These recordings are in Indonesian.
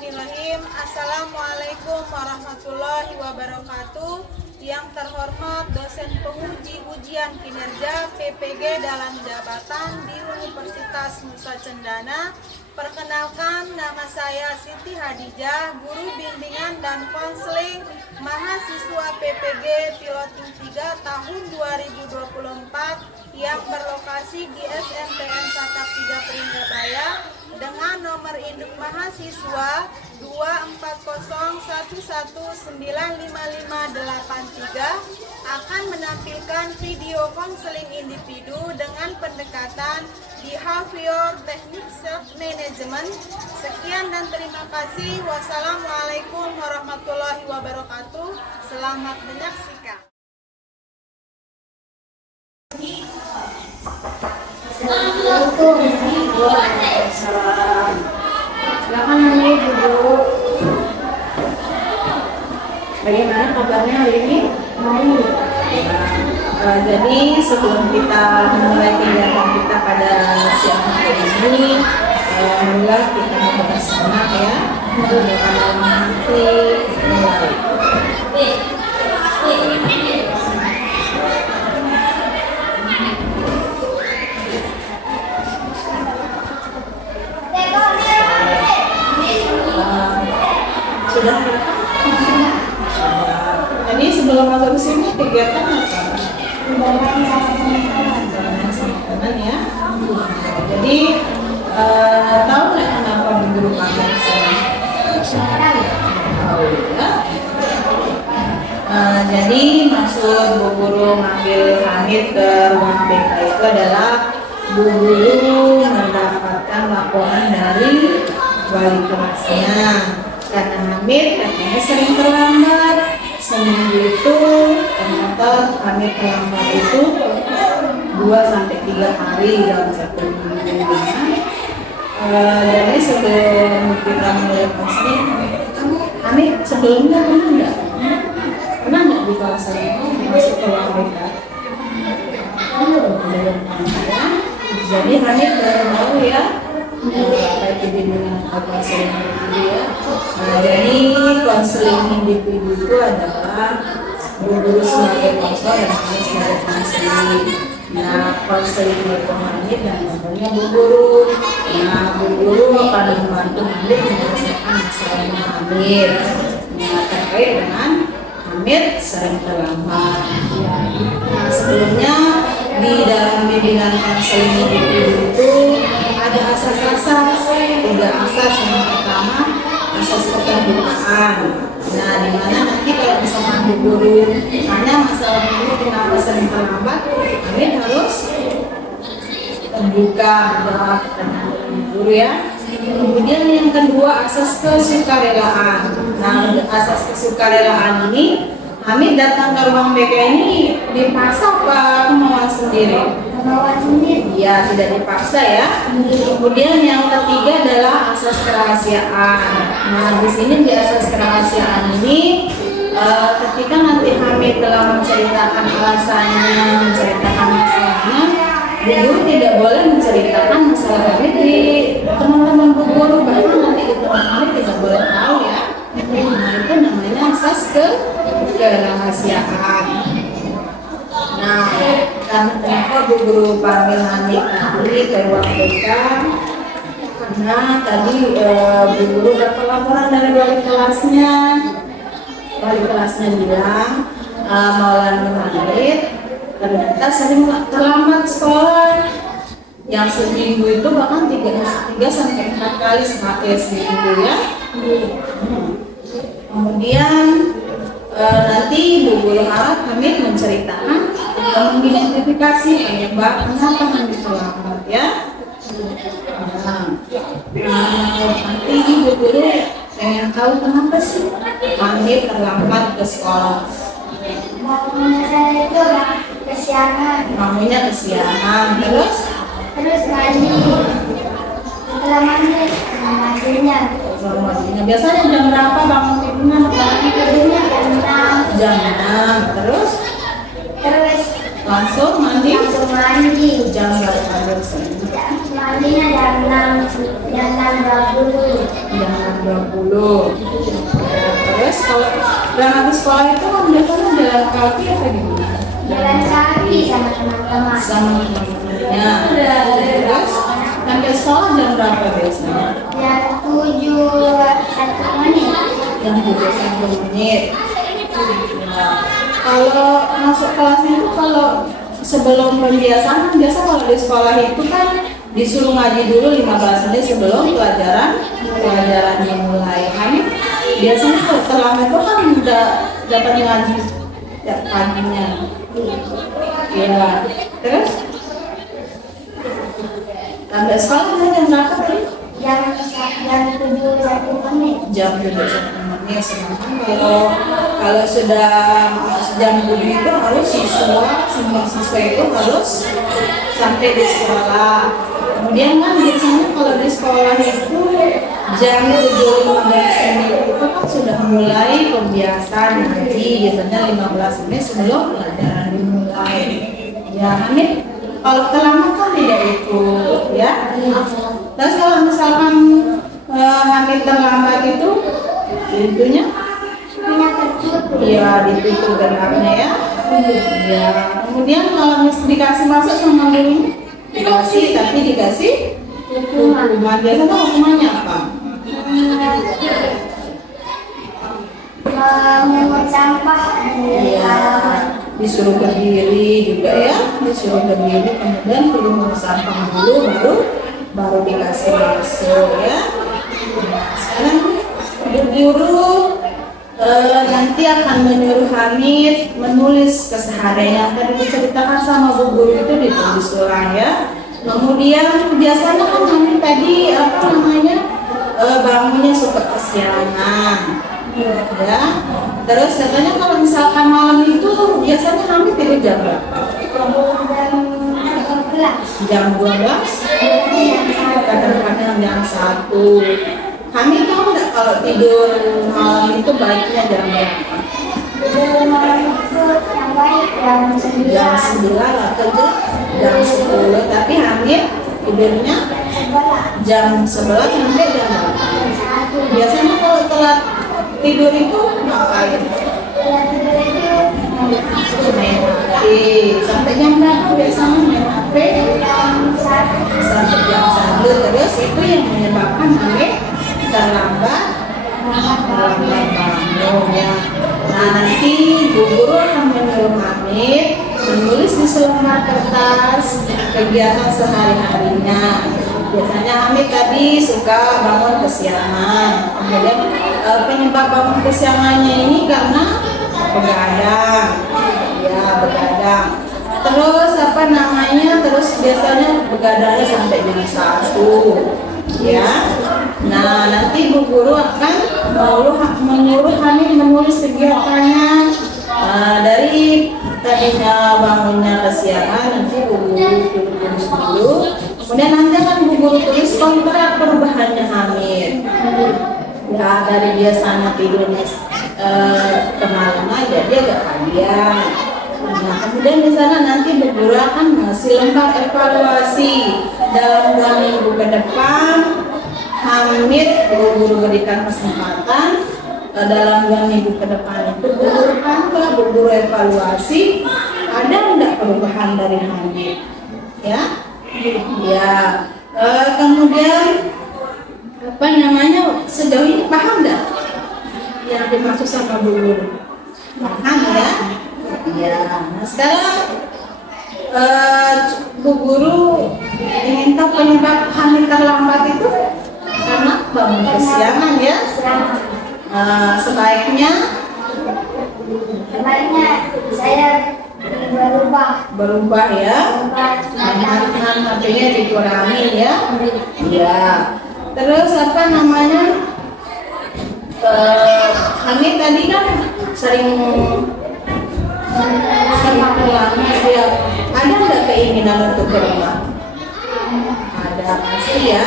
Bismillahirrahmanirrahim. Assalamualaikum warahmatullahi wabarakatuh. Yang terhormat dosen penguji ujian kinerja PPG dalam jabatan di Universitas Nusa Cendana. Perkenalkan, nama saya Siti Hadijah, guru bimbingan dan konseling mahasiswa PPG Piloting 3 tahun 2024 yang berlokasi di SMPN Satap 3 Peringgabaya dengan nomor induk mahasiswa 24011955583 akan menampilkan video konseling individu dengan pendekatan behavior teknik self management. Sekian dan terima kasih. Wassalamualaikum warahmatullahi wabarakatuh. Selamat menyaksikan. Assalamualaikum. Waalaikumsalam. Silakan namanya Ibu. Bagaimana kabarnya hari ini? Baik. Jadi sebelum kita memulai kegiatan kita pada siang hari ini, alhamdulillah kita mau bersemangat ya. Dengan hati mulai. Sudah rekam? Jadi sebelum masuk ke sini kegiatan apa? Teman ya. Jadi tahu nggak kenapa Bu Guru panggil saya? Tahu ya. Jadi maksud Bu Guru manggil Hamid ke ruang BK itu adalah Bu Guru mendapatkan laporan dari wali kelasnya. Karena Hamid katanya sering terlambat. Seminggu itu ternyata Hamid terlambat itu 2-3 hari dalam satu minggu. Jadi sebelum kita mulai konseling, Hamid sebelumnya pernah nggak di kelas ini masuk ke ruang BK? Belum ya. Jadi Hamid baru tahu ya. Apa itu bimbingan konseling individu ya. Jadi konseling individu itu adalah Bu Guru sebagai konselor dan kami sebagai konseling. Nah, konseling itu Hamid dan tentunya Bu Guru. Nah, Bu Guru akan membantu Hamid menyelesaikan masalahnya Hamid. Nah, terkait dengan Hamid sering terlambat. Nah, sebelumnya di dalam bimbingan konseling individu itu ada asas-asas, 3 asas. Yang pertama, asas keterbukaan. Nah, di mana nanti kalau misalkan Bu Guru tanya masalah ini kenapa sering terlambat, Hamid harus terbuka menjawab dengan Bu Guru ya. Kemudian yang kedua, asas kesukarelaan. Nah, asas kesukarelaan ini Hamid datang ke ruang BK ini dipaksa apa kemauan sendiri? Kemauan sendiri. Ya, tidak dipaksa ya. Kemudian yang ketiga adalah asas kerahasiaan. Nah, di sini di asas kerahasiaan ini ketika nanti Hamid telah menceritakan alasannya, menceritakan masalahnya, Bu Guru tidak boleh menceritakan masalah Hamid di teman-teman Bu Guru, bahkan nanti di teman Hamid tidak boleh tahu ya. Nah, itu namanya asas kerahasiaan. Nah, kenapa Bu Guru panggil Hamid tadi ke ruang BK? Karena tadi Bu Guru dapat laporan dari wali kelasnya. Wali kelasnya bilang Maulana Hamid ternyata sering terlambat sekolah. Yang seminggu itu bahkan 3-4 kali seminggu ya. Kemudian nanti Bu Guru harap Hamid menceritakan mengidentifikasi penyebab kenapa Hamid terlambat ya. Nanti Bu Guru pengen tahu kenapa sih Hamid terlambat ke sekolah. Saya itu kesiangan. Mamanya kesiangan, terus mandi. Setelah mandi, mandinya. Biasanya jam berapa bangun tidurnya? Tidurnya Jam 6. Terus langsung mandi? Jam berapa biasanya? Mandinya jam 6.20. Jam 6.20. 20. Terus kalau berangkat ke sekolah itu kan biasanya jalan kaki atau gimana? Jalan kaki sama teman-teman. Sama teman-temannya. Terus sampai sekolah jam berapa biasanya? Jam 7:01. Jam 7:01. Nah, kalau masuk kelasnya itu kalau sebelum pembiasaan, biasa kalau di sekolah itu kan disuruh ngaji dulu 15 menit sebelum pelajaran dimulai. Kami biasanya kalau terlambat itu kan udah dapat ngaji tiap paginya. Ya, terus sampai sekolah jam berapa tadi? Jam 7:01. Jam 7:01. Sedangkan kalau sudah jam 7 itu harus semua siswa itu harus sampai di sekolah. Kemudian kan biasanya kalau di sekolah itu jam 7:15 itu kan sudah mulai pembiasaan ngaji, biasanya 15 menit sebelum pelajaran dimulai. Ya, Hamid, kalau terlambat kan tidak ikut, ya. Terus kalau misalkan Hamid terlambat itu pintunya, iya ditutup gerbangnya ya. Ya, kemudian kalau dikasih masuk sama gurunya, dikasih hukuman. Biasanya hukumannya apa? Mengut sampah di Iya, halaman. disuruh berdiri juga ya, disuruh berdiri, kemudian mengut sampah dulu, baru dikasih masuk ya. Nah, sekarang Bu guru nanti akan menyuruh Hamid menulis keseharian yang tadi diceritakan sama Bu guru itu ditulis ulang ya. Kemudian biasanya kan Hamid tadi bangunnya suka kesiangan ya. Terus katanya kalau misalkan malam itu biasanya Hamid tidur jam berapa? Jam 12? Kadang-kadang jam 1. Hamid tahu nggak kalau tidur malam itu baiknya jam berapa? Tidur malam itu yang baik jam 9. Jam 9 atau jam 10, tapi Hamid tidurnya jam 11 sampai jam berapa? Biasanya kalau telat tidur itu ngapain? Telat tidur itu Main HP. Sampai jam berapa biasanya main HP? jam 1. Sampai jam 1. Terus itu yang menyebabkan Hamid terlambat bangun ya. Nah, nanti Bu guru akan menyuruh Hamid menulis di selembar kertas kegiatan sehari-harinya. Biasanya Hamid tadi suka bangun kesiangan. Kemudian penyebab bangun kesiangannya ini karena begadang. Ya, begadang. Terus terus biasanya begadangnya sampai jam 1. Ya. Nah, nanti Bu guru akan menyuruh Hamid menulis kegiatannya. Dari tadinya bangunnya kesiangan, nanti Bu guru tulis dulu. Kemudian nanti akan Bu guru tulis kontrak perubahannya Hamid. Ya, dari biasanya tidurnya kemalaman jadi agak panjang. Nah, kemudian di sana nanti Bu guru akan mengasih lembar evaluasi dalam 2 minggu ke depan. Hamid Bu guru berikan kesempatan dalam 2 minggu ke depan itu Bu guru pantau, Bu guru evaluasi ada enggak perubahan dari Hamid, ya? Ya. Kemudian sejauh ini paham enggak yang dimaksud sama Bu guru? Paham ya? Iya. Nah, sekarang Bu guru ingin tahu penyebab Hamid terlambat itu karena bangun kesiangan ya. Sebaiknya saya berubah ya. Mainan HP-nya dikurangi ya. Ya. Terus Hamid tadi kan sering pulang dia. Ada nggak keinginan untuk berubah? Ada pasti ya.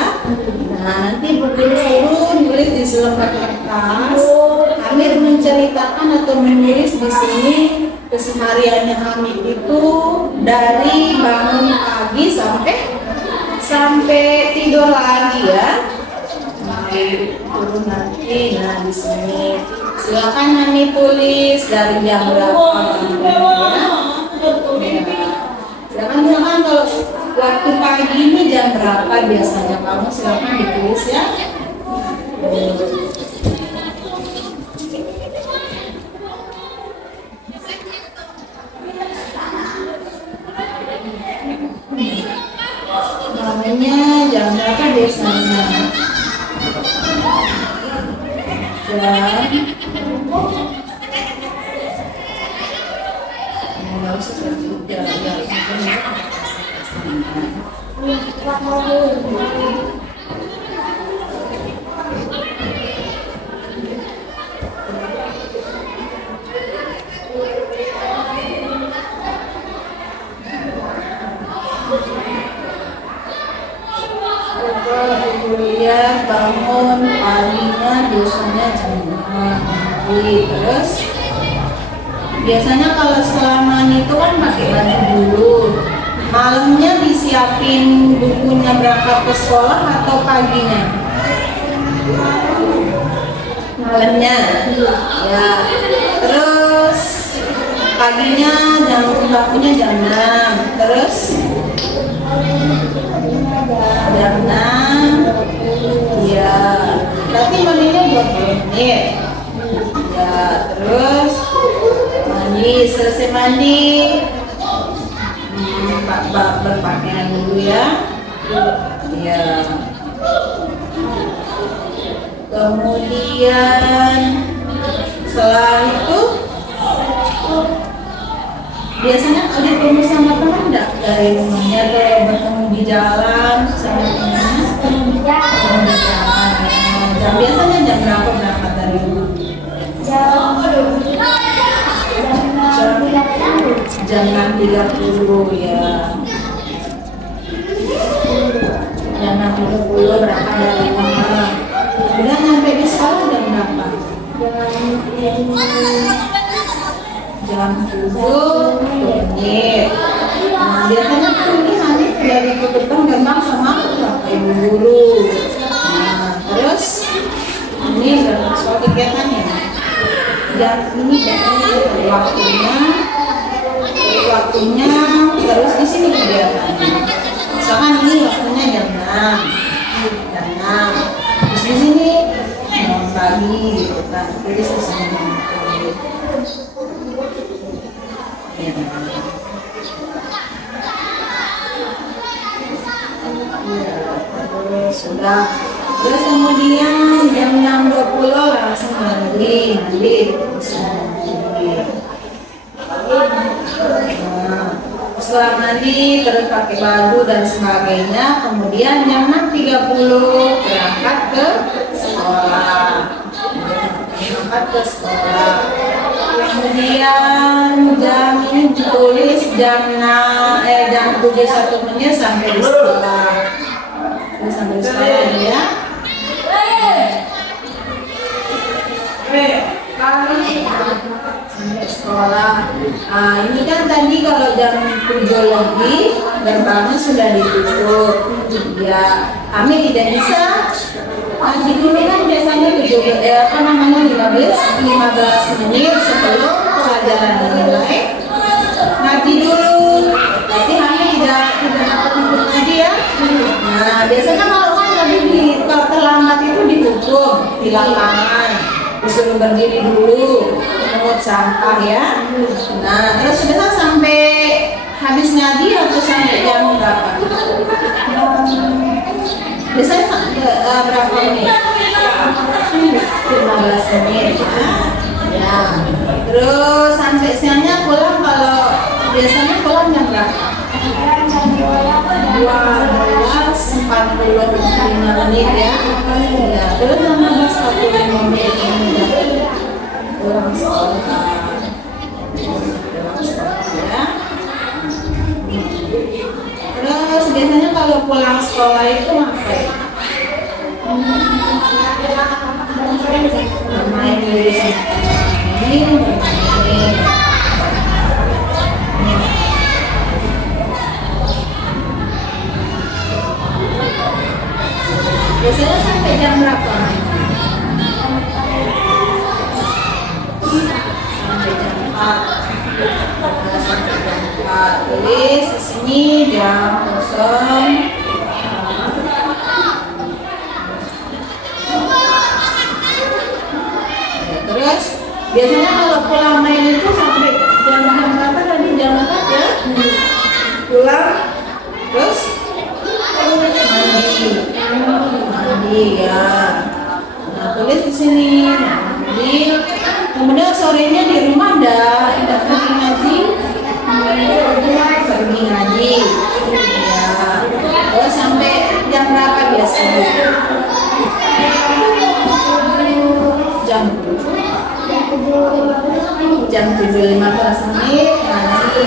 Nah, nanti Bu guru suruh nulis di selembar kertas. Hamid menceritakan atau menulis di sini kesehariannya Hamid itu dari bangun pagi sampai tidur lagi ya. Nah, turun nanti. Nah di sini silakan Hani tulis dari jam berapa ya. Silakan kalau waktu pagi ini jam berapa biasanya kamu, silakan ditulis ya. Namanya jam berapa biasanya? Nggak usah sebut jam. Lihat bangun paginya biasanya jam 6. Terus biasanya kalau selama itu kan pakai baju dulu. Malamnya disiapin bukunya berangkat ke sekolah atau paginya? Malamnya. Ya. Terus paginya bakunya jam 6. Terus jam 6. Ya. Berarti mandinya 20 menit. Ya. Terus mandi, selesai mandi. Berpakaian dulu ya. Ya. Kemudian setelah itu biasanya ada ketemu sama teman enggak dari rumahnya atau bertemu di jalan sama temannya? Di jalan. Biasanya jam berapa berangkat dari rumah? Jam 6.30 ya. Jam 6.30 berangkat dari rumah. Udah nyampe di sekolah jam berapa? Jam 7 menit. Nah, biasanya tuh ini Hani dari ke depan gampang sama ibu guru. Nah, terus ini berangkat sekolah kegiatannya. Jam ini waktunya terus di sini kegiatannya. Misalkan ini waktunya jam 6. Terus di sini pagi gitu kan. Jadi selesai. Sudah. Terus kemudian jam 6.20 langsung mandi. Setelah mandi terus pakai baju dan sebagainya, kemudian jam 6.30 berangkat ke sekolah. Kemudian jam ini ditulis jam 7.1 menit sampai di sekolah. Sampai di sekolah ya. Sampai sekolah. Ini kan tadi kalau jam 7 lebih gerbangnya sudah ditutup. Ya, kami tidak bisa ngaji dulu kan biasanya 15 menit sebelum pelajaran dimulai. Ngaji dulu. Berarti kami tidak dapat ikut ngaji ya. Nah, biasanya kalau kan kalau terlambat itu dihukum di lapangan. Disuruh berdiri dulu, mengut sampah ya. Nah, terus sudah sampai habis ngaji atau sampai jam berapa? Biasanya berapa menit? 15 menit ya. Terus sampai siangnya pulang, kalau biasanya pulang jam berapa? 12.45 menit ya. Ya, terus 16.45 menit pulang sekolah. Ya. Terus biasanya kalau pulang sekolah itu ngapain? Main dulu biasanya sampai jam berapa? sini jam 0. Terus biasanya kalau pulang main itu sampai jam berapa tadi? Jam 4 ya? Pulang, terus mandi ya. Nah, tulis di sini mandi. Kemudian sorenya di rumah tidak pergi ngaji, pergi ngaji. Ya. Terus sampai jam berapa biasanya? Jam 7.15 menit nanti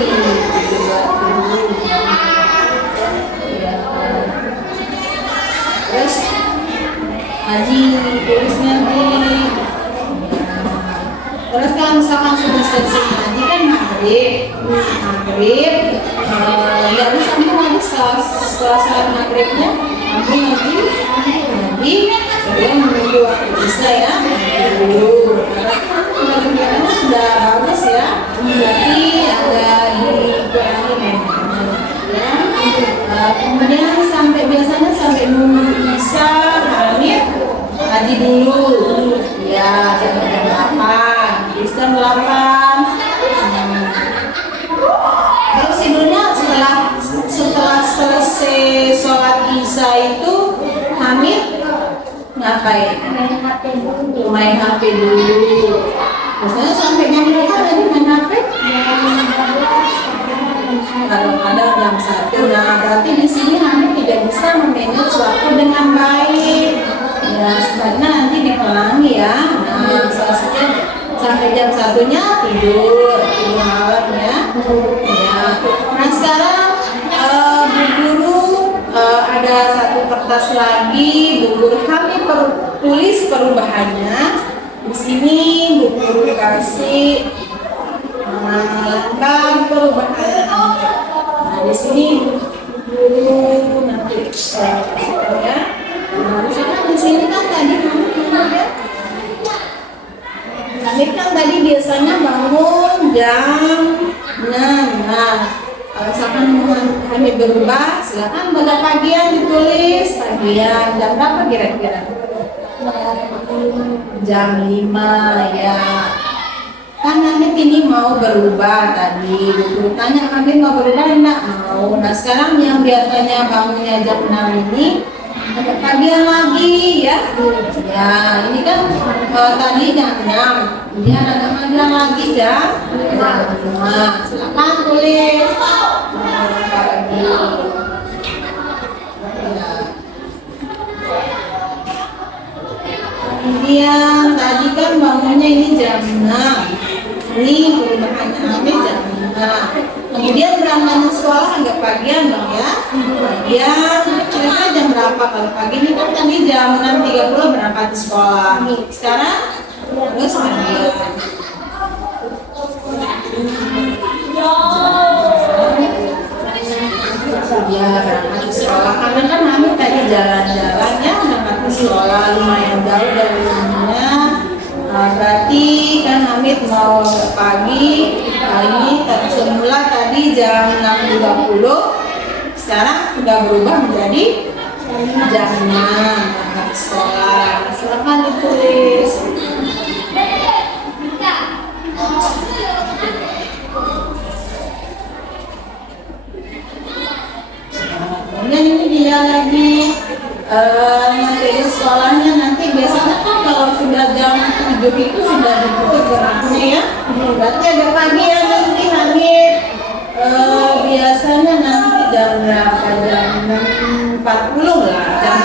terus ngaji tulisnya terus kan misalkan sudah selesai ngaji kan maghrib nggak bisa nanti setelah salat maghribnya ngaji sebelum menunggu waktu bisa ya dulu kegiatannya sudah bagus ya, berarti ada dikurangi ya. Kemudian biasanya sampai bisa hamil ngaji dulu ya jam 8 jam 8. Terus tidurnya setelah selesai sholat isya itu hamil ngapain? Main HP dulu. Biasanya sampai jam berapa tadi main HP? Kadang-kadang jam 1. Nah, berarti di sini Hamid tidak bisa memanage waktu dengan baik. Ya, sebaiknya nanti dikurangi ya. Nah, saja sampai jam 1-nya tidur malam ya. Ya. Nah, sekarang Bu Guru ada satu kertas lagi. Bu Guru kami tulis perubahannya. Di sini Bu Guru kasih lambang perubahan. Nah, di sini Bu Guru nanti ya. Nah, di sini kan tadi kami kan tadi biasanya bangun jam 6. Nah, kalau misalkan kami berubah, silakan pada pagian ditulis pagian jam berapa kira-kira? Jam 5 ya. Kan Hamid ini mau berubah tadi. Dulu tanya Hamid mau berubah enggak? Mau. Nah, sekarang yang biasanya bangunnya jam 6 ini ada pagian lagi ya. Ya, ini kan tadi jam 6. Dia ada pagian lagi jam 5. Silakan tulis. Kemudian tadi kan bangunnya ini jam 6. Ini perubahannya Hamid jam 5. Kemudian berangkatnya sekolah agak pagian dong ya. Pagian kira-kira jam berapa? Kalau pagi ini kan tadi jam 6.30 berangkat di sekolah. Sekarang terus pagian. Ya, berangkat ke sekolah. Karena kan Hamid tadi jalan-jalannya berangkat ke sekolah lumayan jauh dari rumahnya. Berarti kan Hamid mau pagi. Ini semula tadi jam 6.30. Sekarang sudah berubah menjadi jam 6 berangkat ke sekolah. Silakan ditulis. Kemudian ini dia lagi materi sekolahnya nanti biasanya kan kalau sudah jam 7 itu sudah ditutup geraknya ya. Berarti ada pagi ya nanti Hamid biasanya nanti jam berapa? Jam 6.40 lah. Jam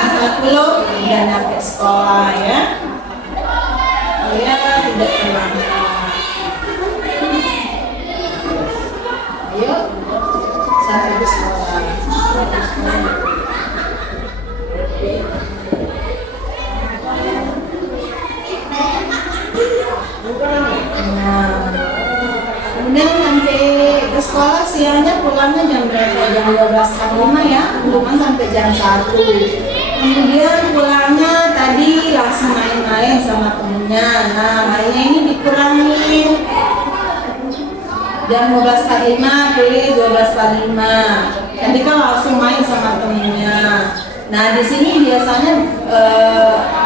4.40 udah nyampe sekolah ya. Ya tidak terlambat. Ayo sampai di sekolah. Kemudian sampai ke sekolah siangnya pulangnya jam berapa? Jam 12.45 ya, pulang sampai jam 1. Kemudian pulangnya tadi langsung main-main sama temennya. Nah, mainnya ini dikurangin. Jam 12.45 tulis 12.45. nanti kan langsung main sama temennya. Nah di sini biasanya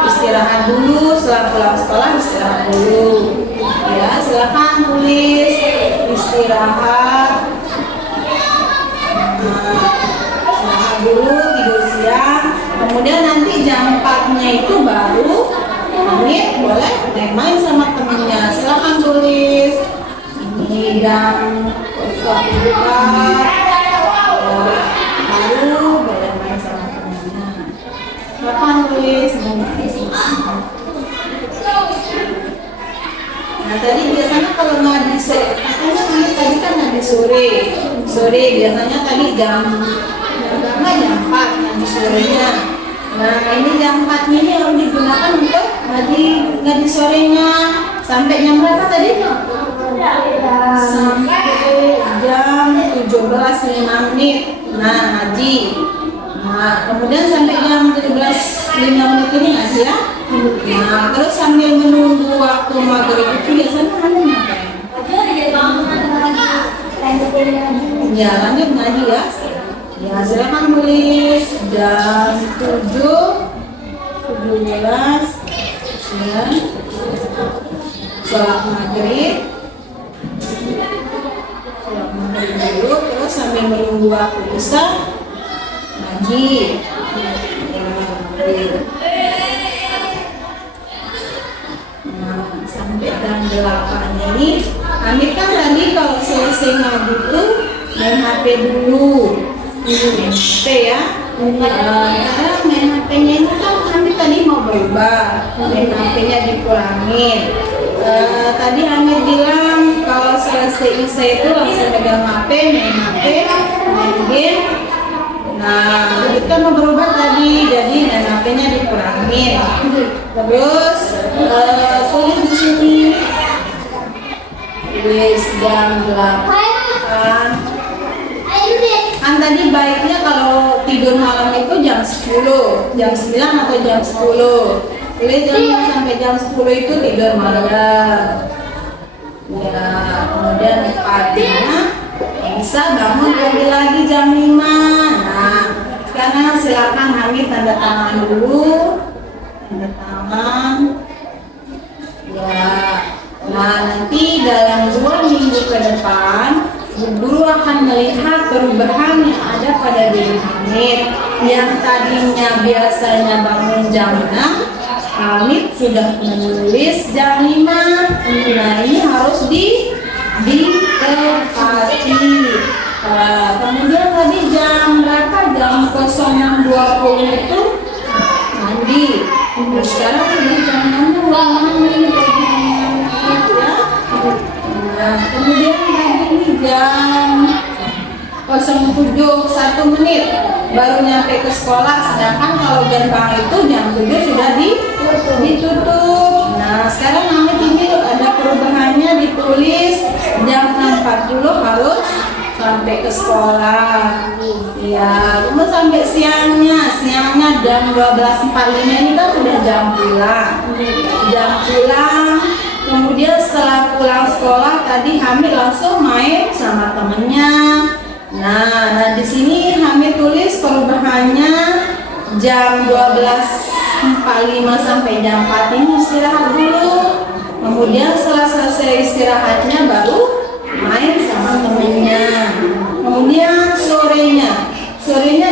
istirahat dulu, setelah pulang sekolah istirahat dulu. Ya silakan tulis istirahat. Istirahat dulu, tidur siang. Kemudian nanti jam 4-nya itu baru Hamid boleh main sama temennya. Silakan tulis. Ini jam 04 baru boleh main sama temennya. Silakan tulis. Nah tadi biasanya kalau ngaji sore, katanya tadi kan ngaji sore biasanya tadi jam 4 ngaji sorenya. Nah ini jam 4 ini harus digunakan untuk ngaji sorenya. Sampai jam berapa tadi? Sampai jam 17.05 menit. Nah ngaji. Nah kemudian sampai jam 17.05 menit ini ngaji ya. Nah terus sambil menunggu waktu maghrib itu biasanya kamu ngapain? Ya lanjut ngaji ya. Ya silakan tulis jam 7.17 ya. Sholat maghrib dulu, terus sambil menunggu waktu isya ngaji. Nah, sampai jam 8 ini Hamid kan tadi kalau selesai ngaji itu main HP dulu. Main HP ya. Karena main HP-nya ini kan Hamid tadi mau berubah, main HP-nya dikurangin. Tadi Hamid bilang kalau selesai isya itu langsung pegang HP, main game. Nah, kita mau berubah tadi, jadi main HP-nya dikurangin. Terus tulis di sini, tulis jam 8. Kan tadi baiknya kalau tidur malam itu jam 10, jam 9 atau jam 10. Boleh jangan sampai jam 10 itu tidur malam. Ya, kemudian paginya bisa bangun lagi jam 5. Nah, sekarang silakan Hamid tanda tangan dulu. Tanda tangan. Ya. Nah, nanti dalam 2 minggu ke depan guru akan melihat perubahan yang ada pada diri Hamid. Yang tadinya biasanya bangun jam 6, Hamid sudah menulis jam 5. Nah ini harus ditepati. Kemudian tadi jam berapa? Jam 06.20 itu mandi. Sekarang sudah jam 6 mandi. Nah, kemudian tadi ini jam 07.01 menit baru nyampe ke sekolah, sedangkan kalau gerbang itu jam 7 sudah ditutup. Nah sekarang Hamid ini ada perubahannya, ditulis jam 6.40 harus sampai ke sekolah. Ya, kemudian sampai siangnya jam 12.45 ini kan sudah jam pulang. Kemudian setelah pulang sekolah tadi Hamid langsung main sama temennya. Nah di sini Hamid tulis perubahannya jam 12.45 sampai jam 4 ini istirahat dulu. Kemudian setelah selesai istirahatnya baru main sama temennya. Kemudian sorenya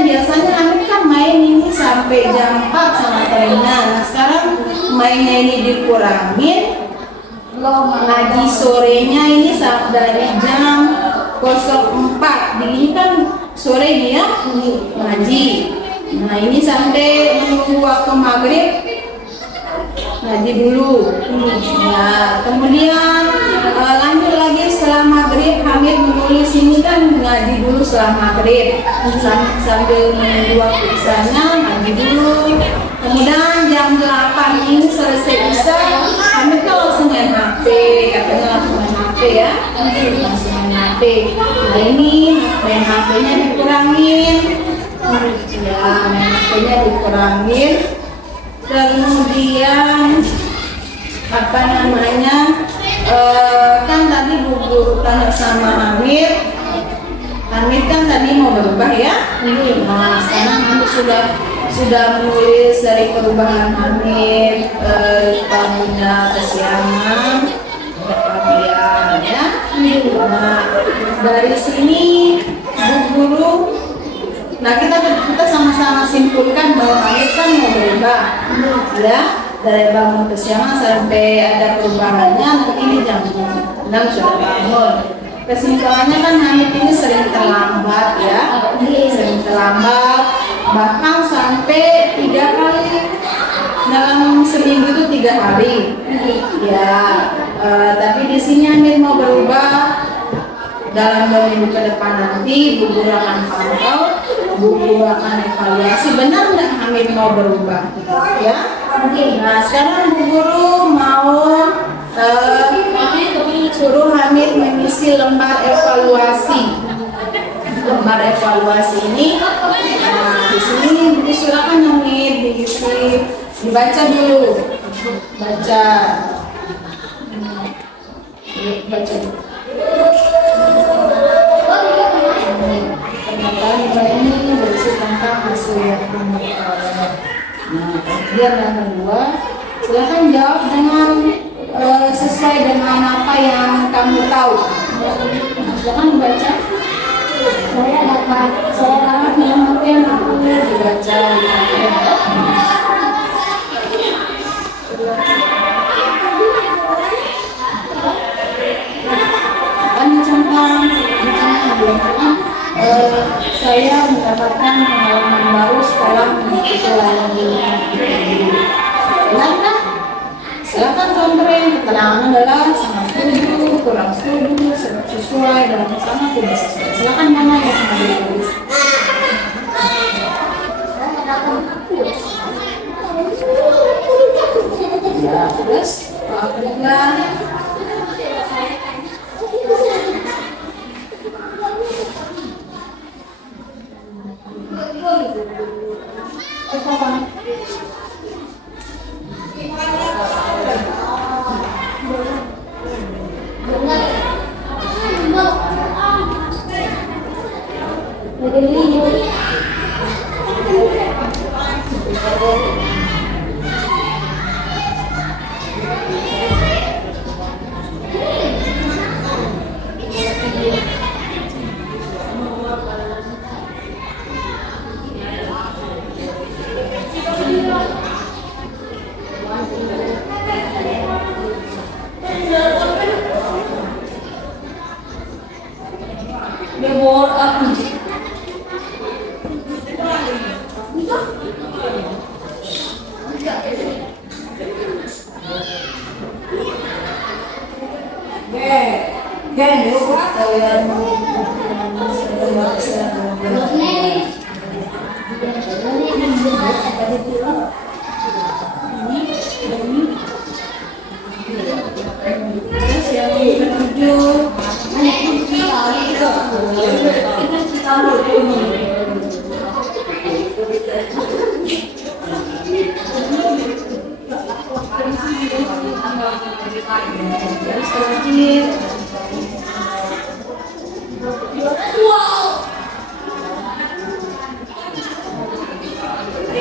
biasanya Hamid kan main ini sampai jam 4 sama temennya. Nah sekarang mainnya ini dikurangin. Ngaji sorenya ini dari jam 04. Ini kan sore dia ngaji. Nah ini sampai menunggu waktu maghrib ngaji dulu. Ya, kemudian lanjut lagi setelah maghrib Hamid menulis ini kan ngaji dulu setelah maghrib sambil menunggu waktu isyanya ngaji dulu. Kemudian jam 8 ini selesai isya Hamid kan langsung main HP, katanya langsung main HP ya. Langsung main HP. Nah ini main HP-nya dikurangin. Ya, main HP-nya dikurangin. Kemudian apa namanya? Kan tadi guru tanya sama Hamid Hamid kan tadi mau berubah ya. Nah, sekarang Hamid sudah menulis dari perubahan Hamid, bangunnya kesiangan, kepagian ya. Nah, dari sini Bu Guru, nah kita sama-sama simpulkan bahwa Hamid kan mau berubah, ya. Dari bangun kesiangan sampai ada perubahannya, nanti ini jam 6 sudah bangun. Kesimpulannya kan Hamid ini sering terlambat ya, sering terlambat, bahkan sampai 3 kali dalam seminggu itu 3 hari. Ya, tapi di sini Hamid mau berubah. Dalam 2 minggu ke depan nanti Bu Guru akan pantau, Bu Guru akan evaluasi benar nggak Hamid mau berubah, ya. Nah sekarang Bu Guru mau suruh Hamid mengisi lembar evaluasi. Lembar evaluasi ini, nah di sini disilakan Hamid dibaca dulu, baca dulu. Pernyataan ini berisi tentang hasil yang kamu peroleh. Nah, kemudian yang kedua, silakan jawab dengan sesuai dengan apa yang kamu tahu. Silakan dibaca. Saya dapat Kemudian dibaca. Saya mendapatkan pengalaman baru setelah mengikuti layanan benar kan? Silakan contohin keterangan adalah sangat setuju, kurang setuju, sesuai dalam sama tidak sesuai. Silakan mana yang mau ditulis? Ya, terus apa?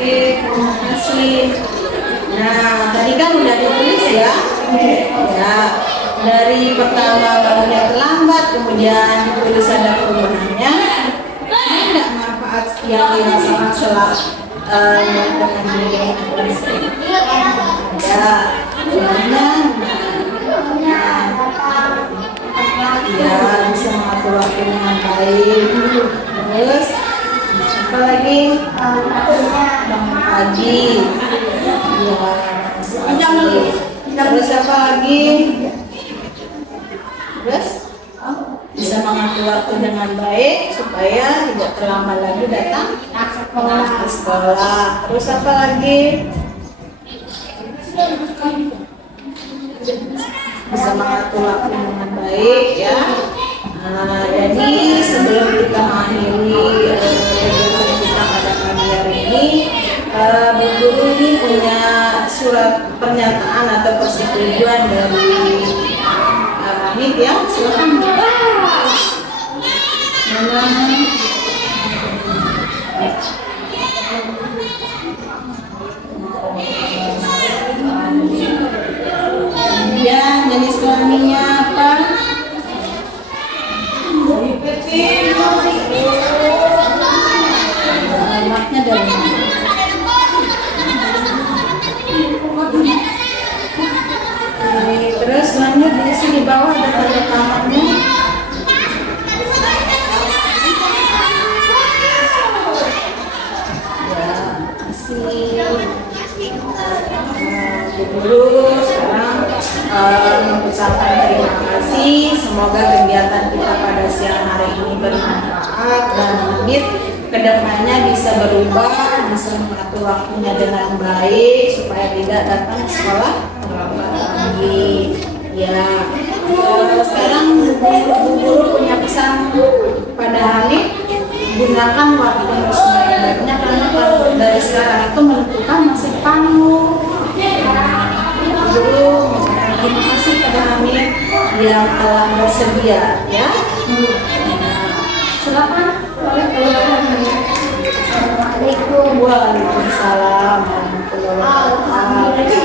Terima kasih. Nah, tadi kan udah ditulis ya. Ya, dari pertama bangunnya terlambat, kemudian ditulis ada perubahannya. Ini enggak manfaat yang dirasakan setelah dengan ya, sebenarnya ya bisa mengatur waktu dengan baik. Terus apa lagi? Bangun pagi. Ya, terus apa lagi? Terus bisa mengatur waktu dengan baik supaya tidak terlambat lagi datang ke sekolah. Terus apa lagi? Bisa mengatur waktu dengan baik ya. Nah, jadi sebelum kita mengakhiri kita pada pagi hari ini, Bu Guru ini punya surat pernyataan atau persetujuan dari Hamid ya. Silakan. Mana? di bawah ada tanda tangannya. Ya, kasih. Dulu sekarang mengucapkan terima kasih. Semoga kegiatan kita pada siang hari ini bermanfaat dan Hamid kedepannya bisa berubah, bisa mengatur waktunya dengan baik supaya tidak datang ke sekolah terlambat lagi. Ya, sekarang guru punya pesan pada Hamid, gunakan waktu sebaik-baiknya karena kalau dari sekarang itu menentukan masa depanmu. Guru mengucapkan terima kasih pada Hamid yang telah bersedia, ya. Silakan. Assalamualaikum warahmatullahi wabarakatuh.